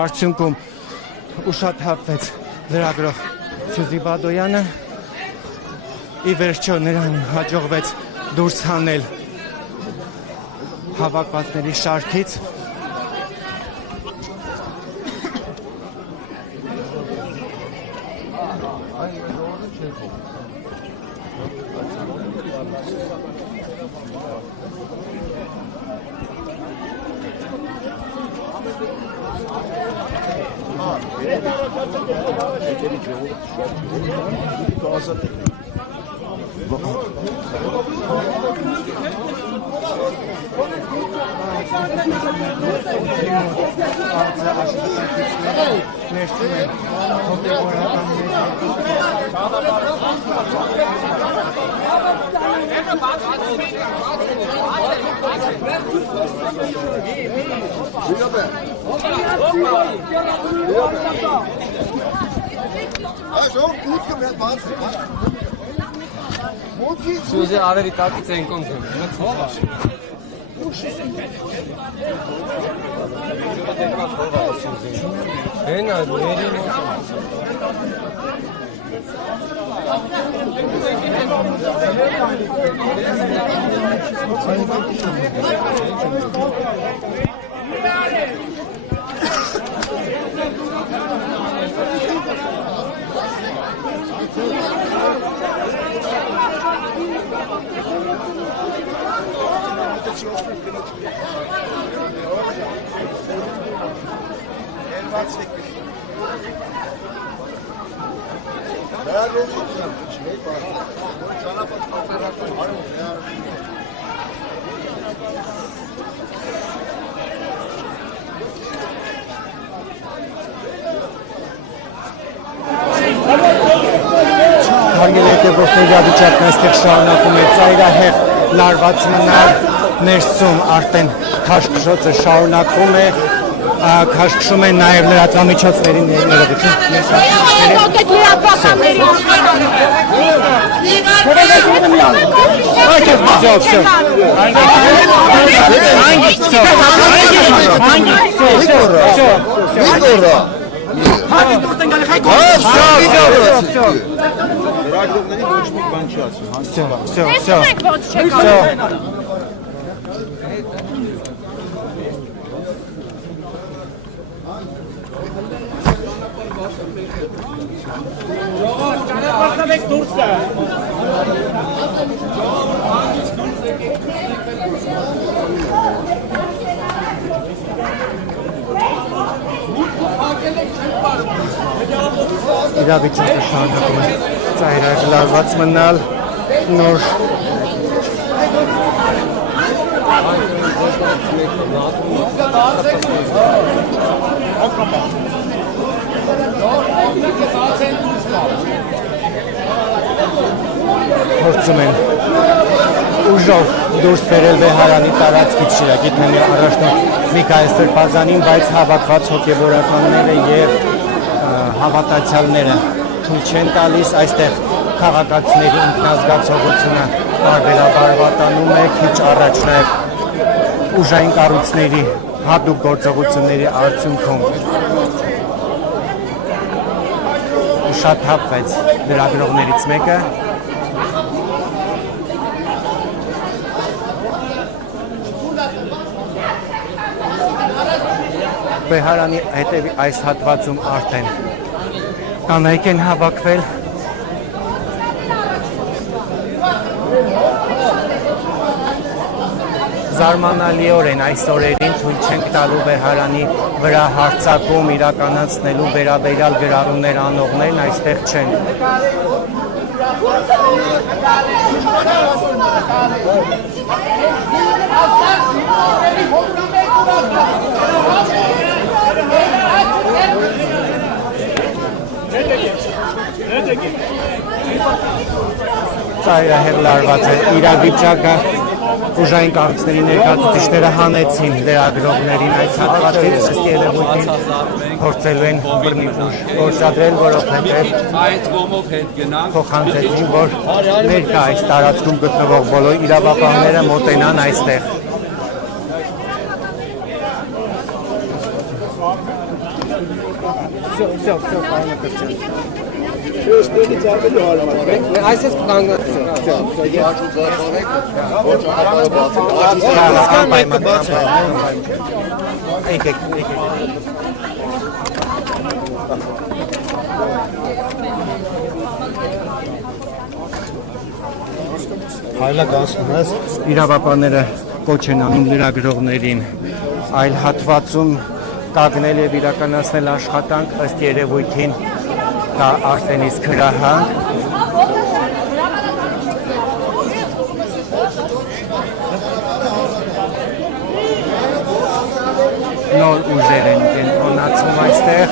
Արդյունքում ուշաթափվեց լրագրող Սյուզի Բադոյանը, ի վերջո նրան հաջողվեց դուրս հանել հավաքվածների շարքից։ Սյուզի արևի տակից են կոնքում։ Հենա, մերի Հարգելի իրավիճակն այստեղ շարունակում է ծայրահեղ լարված մնալ, ներսում արդեն քաշքշոցը շարունակվում է, քաշքշում են նաև լրատվամիջոցների ներողություն։ Իրավիճակը շարունակում է ծայրահեղ լարված մնալ, նոր փորձում են ուժով դուրս բերել Վեհարանի տարածքից շիրակիթների առաջնորդ Միքայել Սրբազանին, բայց հավաքված հոգևորականները եւ հավատացյալները թույլ չեն տալիս, այստեղ քաղաքացիների ինքնազգացողությունը տարբերաբար վատանում է, քիչ առաջ նաև ուժային կառույցների հատուկ գործողությունների արդյունքում ուշաթափվեց լրագրողներից մեկը։ Վեհարանի հետևի այս հատվածում արդեն կանայք են հավաքվել։ Զարմանալիորեն այս օրերին թույլ չենք տալու Վեհարանի վրա հարձակում իրականացնելու վերաբերյալ գրառումներ անողներն այստեղ չեն։ Ծայրահեղ լարված է իրավիճակը, ուժային կառույցների ներկայացուցիչները հանեցին լրագրողներին այս հատվածից, ըստ երևույթին փորձելու են բռնի ուժ գործադրել, որովհետև փոխանցեցին, որ ներկա այս տարածքում գտնվող բոլոր իրավապահները մոտենան այստեղ։ Все, правильно кричали. Այսպես կանգնած։ Եկեք։ Իրավապանները կոչ են անում լրագրողներին այլ հատվածում կանգնել եւ իրականացնել աշխատանք ըստ երևույթին դա Արսենիս քրահանք նոր ուժեր են կենտրոնացում այստեղ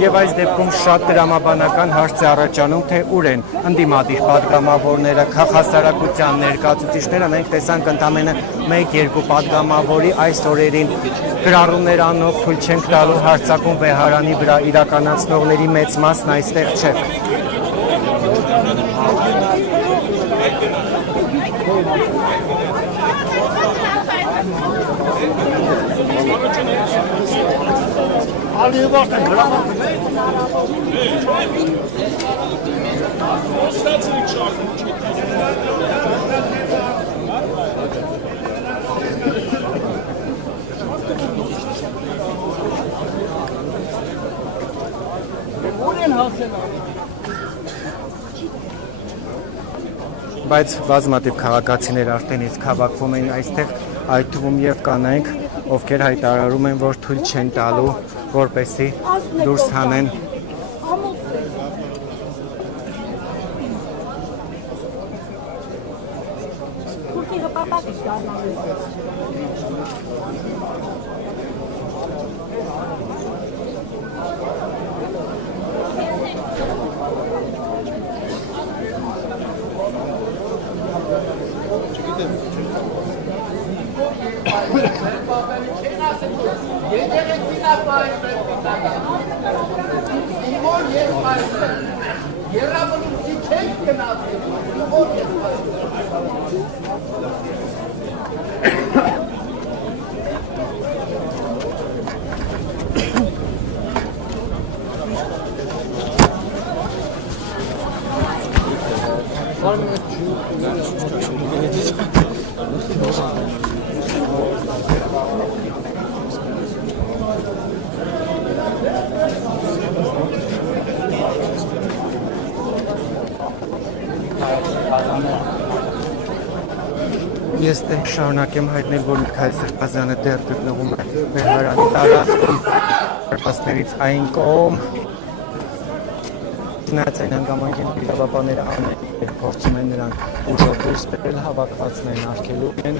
Եվ այս դեպքում շատ դրամաբանական հարց է առաջանում, թե ուր են ընդդիմադիր պատգամավորները, քաղաքասարակության ներկայացուցիչները, մենք տեսանք ընդամենը 1-2 պատգամավորի այս օրերին գրառումներ անող թույլ չենք տալու հարձակում վեհարանի վրա իրականացնողների մեծ մասն այստեղ չէ։ Բայց բազմաթիվ քաղաքացիներ արդեն իսկ հավաքվում են այստեղ, այդ թվում եւ կանայք, ովքեր հայտարարում են, որ թույլ չեն տալու, որպեսզի դուրս հանեն Ես շարունակեմ հայտնել, որ Միքայել Սրբազյանը դեռ գտնվում է Վեհարանի տարածքում, հարվածներից այն կողմ Չնայած այն հանգամանքին իրավապանները անեն փորձում են նրանք ուժով դուրս բերել, հավաքվածն են արգելում են